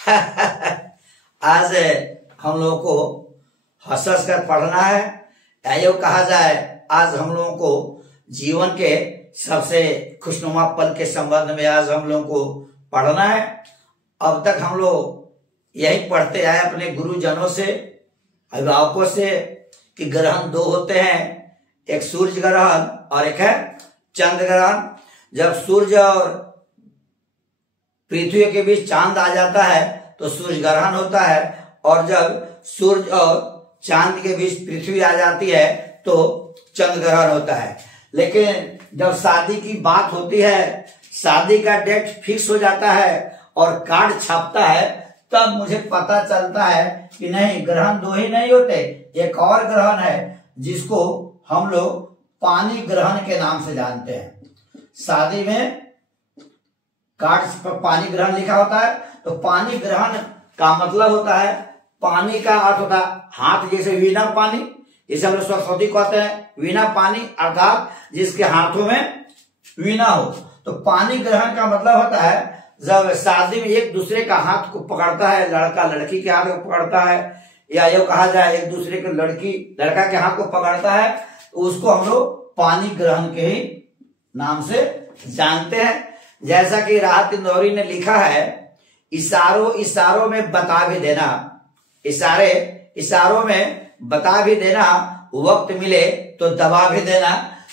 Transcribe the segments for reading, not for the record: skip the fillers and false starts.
आज हम लोगों को हंस हंस कर पढ़ना है, या यूं कहा जाए आज हम लोगों को जीवन के सबसे खुशनुमा पल के संबंध में आज हम लोगों को पढ़ना है। अब तक हम लोग यही पढ़ते आए अपने गुरुजनों से, अभिभावकों से कि ग्रहण दो होते हैं, एक सूर्य ग्रहण और एक है चंद्र ग्रहण। जब सूर्य और पृथ्वी के बीच चांद आ जाता है तो सूर्य ग्रहण होता है, और जब सूर्य और चांद के बीच पृथ्वी आ जाती है तो चंद्र ग्रहण होता है। लेकिन जब शादी की बात होती है, शादी का डेट फिक्स हो जाता है और कार्ड छपता है, तब मुझे पता चलता है कि नहीं, ग्रहण दो ही नहीं होते, एक और ग्रहण है जिसको हम लोग पानी ग्रहण के नाम से जानते हैं। शादी में कार्ड पर पानी ग्रहण लिखा होता है, तो पानी ग्रहण का मतलब होता है, पानी का अर्थ होता है हाथ, जैसे वीणा पानी, जैसे हम लोग सरस्वती कहते हैं वीणा पानी, अर्थात जिसके हाथों में वीणा हो। तो पानी ग्रहण का मतलब होता है जब शादी में एक दूसरे का हाथ को पकड़ता है, लड़का लड़की के हाथ को पकड़ता है, या ये कहा जाए एक दूसरे के लड़की लड़का के हाथ को पकड़ता है, तो उसको हम लोग पानी ग्रहण के ही नाम से जानते हैं। जैसा कि राहत इंदौरी ने लिखा है, इशारों इशारों में बता भी देना, इशारों में बता भी देना, वक्त मिले तो दबा भी देना।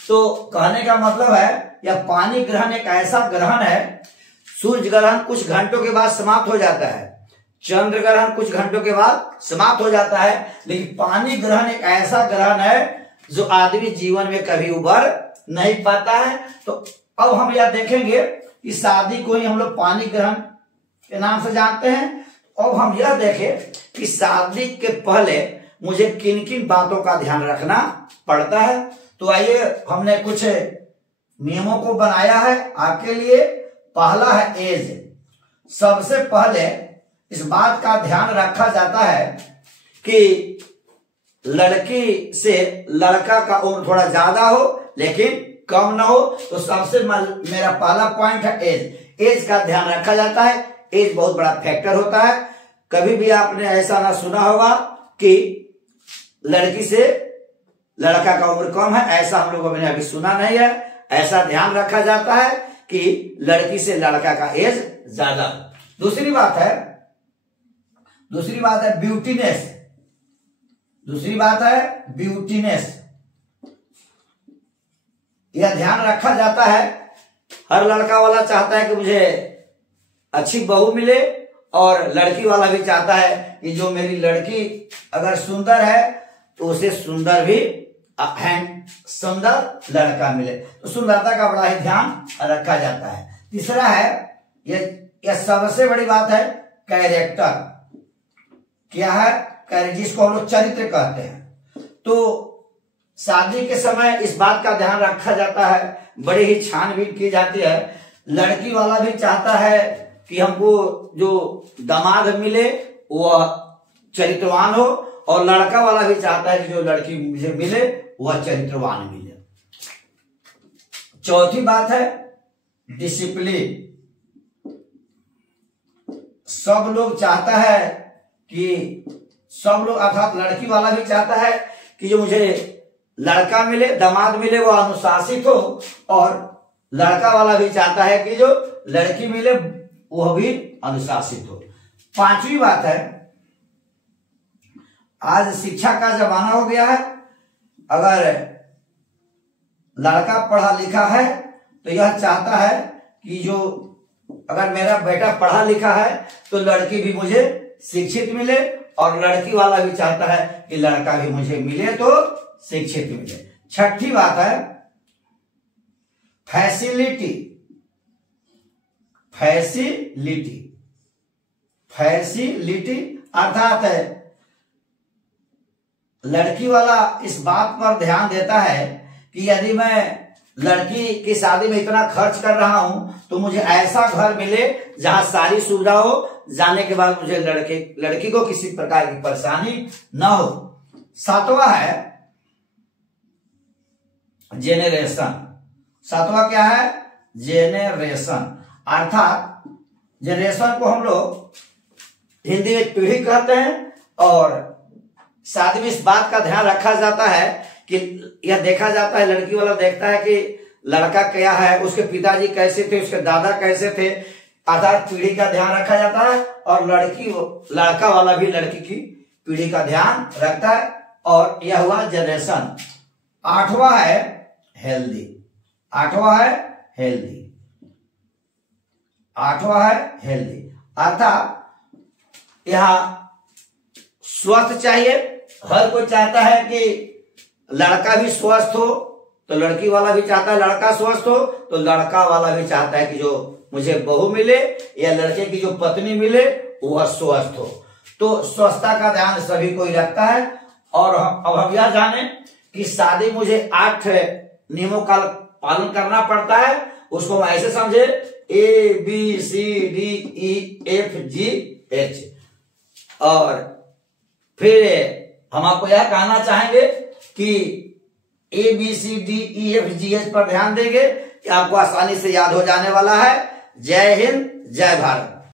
तो कहने का मतलब है यह पानी ग्रहण एक ऐसा ग्रहण है, सूर्य ग्रहण कुछ घंटों के बाद समाप्त हो जाता है, चंद्र ग्रहण कुछ घंटों के बाद समाप्त हो जाता है, लेकिन पानी ग्रहण एक ऐसा ग्रहण है जो आदमी जीवन में कभी उबर नहीं पाता है। तो अब हम यह देखेंगे कि शादी को ही हम लोग पानी ग्रहण के नाम से जानते हैं। अब हम यह देखें कि शादी के पहले मुझे किन किन बातों का ध्यान रखना पड़ता है। तो आइए, हमने कुछ नियमों को बनाया है आपके लिए। पहला है एज। सबसे पहले इस बात का ध्यान रखा जाता है कि लड़की से लड़का का उम्र थोड़ा ज्यादा हो लेकिन कम ना हो। तो सबसे मेरा पहला पॉइंट है एज। एज का ध्यान रखा जाता है, एज बहुत बड़ा फैक्टर होता है। कभी भी आपने ऐसा ना सुना होगा कि लड़की से लड़का का उम्र कम है, ऐसा हम लोगों ने अभी सुना नहीं है। ऐसा ध्यान रखा जाता है कि लड़की से लड़का का एज ज्यादा। दूसरी बात है ब्यूटीनेस। दूसरी बात है ब्यूटीनेस। यह ध्यान रखा जाता है, हर लड़का वाला चाहता है कि मुझे अच्छी बहू मिले, और लड़की वाला भी चाहता है कि जो मेरी लड़की अगर सुंदर है तो उसे सुंदर भी सुंदर लड़का मिले। तो सुंदरता का बड़ा ही ध्यान रखा जाता है। तीसरा है, यह सबसे बड़ी बात है, कैरेक्टर। क्या है? जिसको हम लोग चरित्र कहते हैं। तो शादी के समय इस बात का ध्यान रखा जाता है, बड़ी ही छानबीन की जाती है। लड़की वाला भी चाहता है कि हमको जो दामाद मिले वह चरित्रवान हो, और लड़का वाला भी चाहता है कि जो लड़की मुझे मिले वह चरित्रवान मिले। चौथी बात है डिसिप्लिन। सब लोग चाहता है कि अर्थात लड़की वाला भी चाहता है कि जो मुझे लड़का मिले, दामाद मिले, वो अनुशासित हो, और लड़का वाला भी चाहता है कि जो लड़की मिले वह भी अनुशासित हो। पांचवी बात है, आज शिक्षा का जमाना हो गया है। अगर लड़का पढ़ा लिखा है तो यह चाहता है कि जो अगर मेरा बेटा पढ़ा लिखा है तो लड़की भी मुझे शिक्षित मिले, और लड़की वाला भी चाहता है कि लड़का भी मुझे मिले तो शिक्षित मिले। छठी बात है फैसिलिटी। अर्थात लड़की वाला इस बात पर ध्यान देता है कि यदि मैं लड़की की शादी में इतना खर्च कर रहा हूं तो मुझे ऐसा घर मिले जहां सारी सुविधा हो, जाने के बाद मुझे लड़की को किसी प्रकार की परेशानी न हो। सातवां है जेनरेशन। सातवां क्या है? जेनरेशन। अर्थात जेनरेशन को हम लोग हिंदी में पीढ़ी कहते हैं। और शादी में इस बात का ध्यान रखा जाता है कि यह देखा जाता है, लड़की वाला देखता है कि लड़का क्या है, उसके पिताजी कैसे थे, उसके दादा कैसे थे, अर्थात पीढ़ी का ध्यान रखा जाता है। और लड़का वाला भी लड़की की पीढ़ी का ध्यान रखता है। और यह हुआ जनरेशन। आठवां है हेल्दी। आठवां है हेल्दी। आठवां है हेल्दी, अर्थात यहां स्वस्थ चाहिए। हर कोई चाहता है कि लड़का भी स्वस्थ हो, तो लड़की वाला भी चाहता है लड़का स्वस्थ हो, तो लड़का वाला भी चाहता है कि जो मुझे बहू मिले या लड़के की जो पत्नी मिले वह स्वस्थ हो। तो स्वच्छता का ध्यान सभी कोई रखता है। और अब हम यह जाने कि शादी मुझे 8 नियमों का पालन करना पड़ता है। उसको ऐसे समझे ABCDEFGH। और फिर हम आपको यह कहना चाहेंगे कि ABCDEFGH पर ध्यान देंगे कि आपको आसानी से याद हो जाने वाला है। जय हिंद, जय भारत।